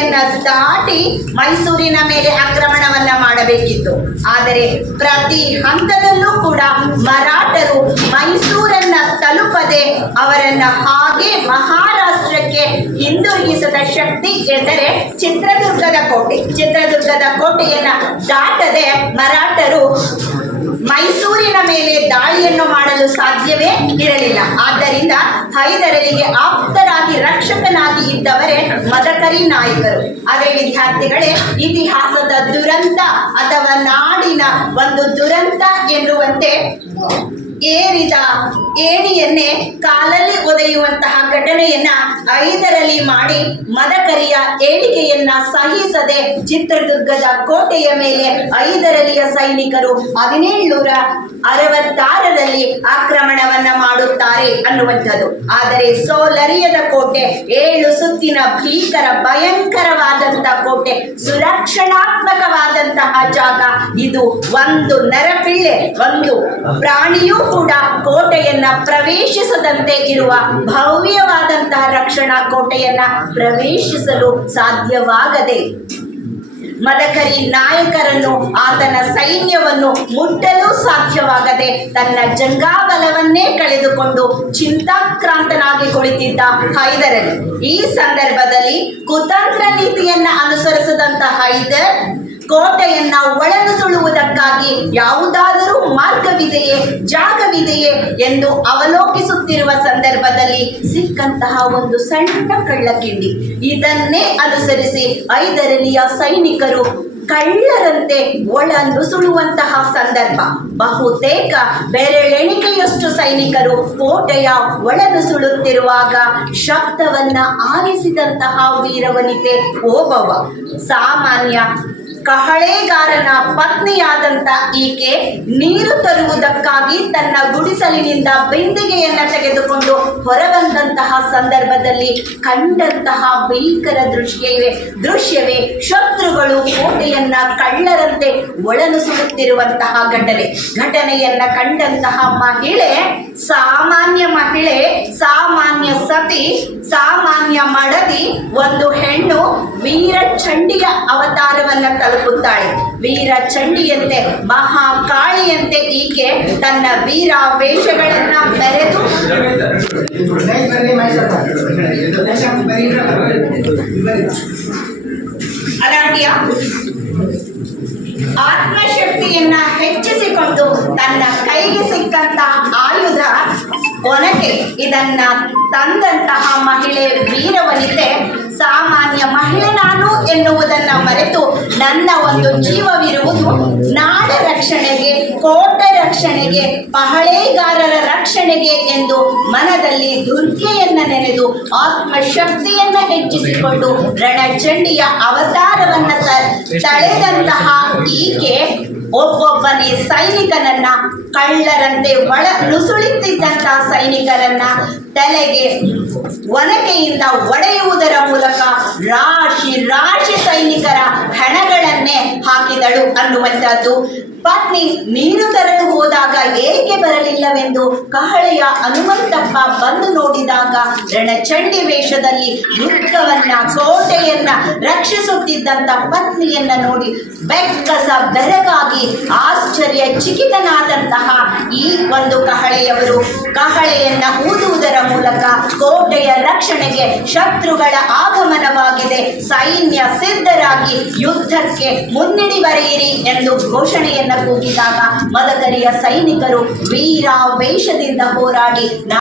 ಗಡಿಯನ್ನ ದಾಟಿ ಮೈಸೂರಿನ ಮೇಲೆ ಆಕ್ರಮಣವನ್ನ ಮಾಡಬೇಕಿತ್ತು. ಆದರೆ ಪ್ರತಿ ಹಂತದಲ್ಲೂ ಕೂಡ ಮರಾಠರು ಮೈಸೂರನ್ನ ತಲುಪದೆ ಅವರನ್ನ ಹಾಗೆ ಮಹಾರಾಷ್ಟ್ರಕ್ಕೆ ಹಿಂದಿರುಗಿಸಿದ ಶಕ್ತಿ ಎಂದರೆ ಚಿತ್ರದುರ್ಗದ ಕೋಟೆ. ಚಿತ್ರದುರ್ಗದ ಕೋಟೆಯನ್ನ ದಾಟದೆ ಮರಾಠರು ಮೈಸೂರಿನ ಮೇಲೆ ದಾಳಿಯನ್ನು ಮಾಡಲು ಸಾಧ್ಯವೇ ಇರಲಿಲ್ಲ. ಆದ್ದರಿಂದ ಹೈದರಲಿಗೆ ಆಪ್ತರಾಗಿ ರಕ್ಷಕನಾಗಿ ಇದ್ದವರೇ ಮದಕರಿ ನಾಯಕರು. ಅದೇ ವಿದ್ಯಾರ್ಥಿಗಳೇ, ಇತಿಹಾಸದ ದುರಂತ ಅಥವಾ ನಾಡಿನ ಒಂದು ದುರಂತ ಎನ್ನುವಂತೆ ಏರಿದ ಏಣಿಯನ್ನೇ ಕಾಲಲ್ಲಿ ಒದೆಯುವಂತಹ ಘಟನೆಯನ್ನ ಹೈದರಲಿ ಮಾಡಿ ಮದಕರಿಯ ಏಳಿಗೆಯನ್ನ ಸಹಿಸದೆ ಚಿತ್ರದುರ್ಗದ ಕೋಟೆಯ ಮೇಲೆ ಹೈದರಲಿಯ ಸೈನಿಕರು 1766ರಲ್ಲಿ ಆಕ್ರಮಣವನ್ನ ಮಾಡುತ್ತಾರೆ ಅನ್ನುವಂಥದ್ದು. ಆದರೆ ಸೋಲರಿಯದ ಕೋಟೆ, 7 ಸುತ್ತಿನ ಭೀಕರ ಭಯಂಕರವಾದಂತ ಕೋಟೆ, ಸುರಕ್ಷಣಾತ್ಮಕವಾದಂತಹ ಜಾಗ ಇದು. ಒಂದು ನರಪಿಳ್ಳೆ, ಒಂದು ಪ್ರಾಣಿಯೂ ಕೂಡ ಕೋಟೆಯನ್ನ ಪ್ರವೇಶಿಸದಂತೆ ಇರುವ ಭವ್ಯವಾದಂತಹ ರಕ್ಷಣಾ ಕೋಟೆಯನ್ನ ಪ್ರವೇಶಿಸಲು ಸಾಧ್ಯವಾಗದೆ ಮದಕರಿ ನಾಯಕರನ್ನು, ಆತನ ಸೈನ್ಯವನ್ನು ಮುಟ್ಟಲು ಸಾಧ್ಯವಾಗದೆ ತನ್ನ ಜಂಗಾಬಲವನ್ನೇ ಕಳೆದುಕೊಂಡು ಚಿಂತಾಕ್ರಾಂತನಾಗಿ ಕುಳಿತಿದ್ದ ಹೈದರಲಿ ಈ ಸಂದರ್ಭದಲ್ಲಿ ಕುತಂತ್ರ ನೀತಿಯನ್ನ ಅನುಸರಿಸಿದಂತ ಹೈದರ್ ಕೋಟೆಯನ್ನ ಒಳನುಸುಳುವುದಕ್ಕಾಗಿ ಯಾವುದಾದರೂ ಮಾರ್ಗವಿದೆಯೇ, ಜಾಗವಿದೆಯೇ ಎಂದು ಅವಲೋಕಿಸುತ್ತಿರುವ ಸಂದರ್ಭದಲ್ಲಿ ಸಿಕ್ಕಂತಹ ಒಂದು ಸಣ್ಣ ಕಳ್ಳಕಿಂಡಿ. ಇದನ್ನೇ ಅನುಸರಿಸಿ ಹೈದರಲಿಯ ಸೈನಿಕರು ಕಳ್ಳರಂತೆ ಒಳನುಸುಳುವಂತಹ ಸಂದರ್ಭ. ಬಹುತೇಕ ಬೆರಳೆಣಿಕೆಯಷ್ಟು ಸೈನಿಕರು ಕೋಟೆಯ ಒಳನುಸುಳುತ್ತಿರುವಾಗ ಶಬ್ದವನ್ನ ಆಲಿಸಿದಂತಹ ವೀರವನಿತೆ ಓಬವ್ವ, ಸಾಮಾನ್ಯ ಕಹಳೆಗಾರನ ಪತ್ನಿಯಾದಂತ ಈಕೆ ನೀರು ತರುವುದಕ್ಕಾಗಿ ತನ್ನ ಗುಡಿಸಲಿನಿಂದ ಬಿಂದಿಗೆಯನ್ನ ತೆಗೆದುಕೊಂಡು ಹೊರಬಂದಂತಹ ಸಂದರ್ಭದಲ್ಲಿ ಕಂಡಂತಹ ಭೀಕರ ದೃಶ್ಯವೇ ಶತ್ರುಗಳು ಕೋಟೆಯನ್ನ ಕಳ್ಳರಂತೆ ಒಳನುಸುಳುತ್ತಿರುವಂತಹ ಘಟನೆಯನ್ನ ಕಂಡಂತಹ ಮಹಿಳೆ, ಸಾಮಾನ್ಯ ಸತಿ, ಸಾಮಾನ್ಯ ಮಡದಿ, ಒಂದು ಹೆಣ್ಣು ವೀರಚಂಡಿಯ ಅವತಾರವನ್ನ ತಲುಪುತ್ತಾಳೆ. ವೀರಚಂಡಿಯಂತೆ, ಮಹಾಕಾಳಿಯಂತೆ ಈಕೆ ತನ್ನ ವೀರಾವೇಶಗಳನ್ನ ಮೆರೆದು ಅಲಾಟಿಯ ಆತ್ಮಶಕ್ತಿಯನ್ನ ಹೆಚ್ಚಿಸಿಕೊಂಡು ತನ್ನ ಕೈಗೆ ಸಿಕ್ಕಂತ ಆಯುಧ ಒನಕೆ ಇದನ್ನ ತಂದಂತಹ ಮಹಿಳೆ ವೀರವನಿತೆ ಸಾಮಾನ್ಯ ಮಹಿಳೆ ನಾನು ಎನ್ನುವುದನ್ನ ಮರೆತು ನನ್ನ ಒಂದು ಜೀವವಿರುವುದು ನಾಡ ರಕ್ಷಣೆಗೆ, ಕೋಟೆ ರಕ್ಷಣೆಗೆ, ಪಹಳೆಗಾರರ ರಕ್ಷಣೆಗೆ ಎಂದು ಮನದಲ್ಲಿ ದುರ್ಗೆಯನ್ನ ನೆನೆದು ಆತ್ಮಶಕ್ತಿಯನ್ನ ಹೆಚ್ಚಿಸಿಕೊಂಡು ರಣಚಂಡಿಯ ಅವತಾರವನ್ನ ತಳೆದಂತಹ ಈಕೆ ಒಬ್ಬೊಬ್ಬನೇ ಸೈನಿಕನನ್ನ, ಕಳ್ಳರಂತೆ ಒಳ ನುಸುಳುತ್ತಿದ್ದಂತಹ ಸೈನಿಕರನ್ನ ತಲೆಗೆ ಒನಕೆಯಿಂದ ಒಡೆಯುವುದರ ಮೂಲಕ ರಾಶಿ ಸೈನಿಕರ ಹೆಣಗಳನ್ನೇ ಹಾಕಿದಳು ಅನ್ನುವಂಥದ್ದು. ಪತ್ನಿ ನೀರು ತರಲು ಹೋದಾಗ ಏಕೆ ಬರಲಿಲ್ಲವೆಂದು ಕಹಳೆಯ ಹನುಮಂತಪ್ಪ ಬಂದು ನೋಡಿದಾಗ ರಣಚಂಡಿ ವೇಷದಲ್ಲಿ ದುರ್ಗವನ್ನ, ಕೋಟೆಯನ್ನ ರಕ್ಷಿಸುತ್ತಿದ್ದಂತ ಪತ್ನಿಯನ್ನ ನೋಡಿ ಬೆಕ್ಕಸ ಬೆರಗಾಗಿ ಆಶ್ಚರ್ಯ ಚಿಕಿತನಾದಂತಹ ಈ ಒಂದು ಕಹಳೆಯವರು ಕಹಳೆಯನ್ನ ಊದುವುದರ ಮೂಲಕ ಕೋಟೆಯ ರಕ್ಷಣೆಗೆ ಶತ್ರುಗಳ ಆಗಮನವಾಗಿದೆ, ಸೈನ್ಯ ಸಿದ್ಧರಾಗಿ ಯುದ್ಧಕ್ಕೆ ಮುನ್ನುಡಿ ಬರೆಯಿರಿ ಎಂದು ಘೋಷಣೆಯನ್ನ ಕೂಗಿದಾಗ ಮದಕರಿಯ ಸೈನಿಕರು ವೀರಾವೇಶದಿಂದ ಹೋರಾಡಿ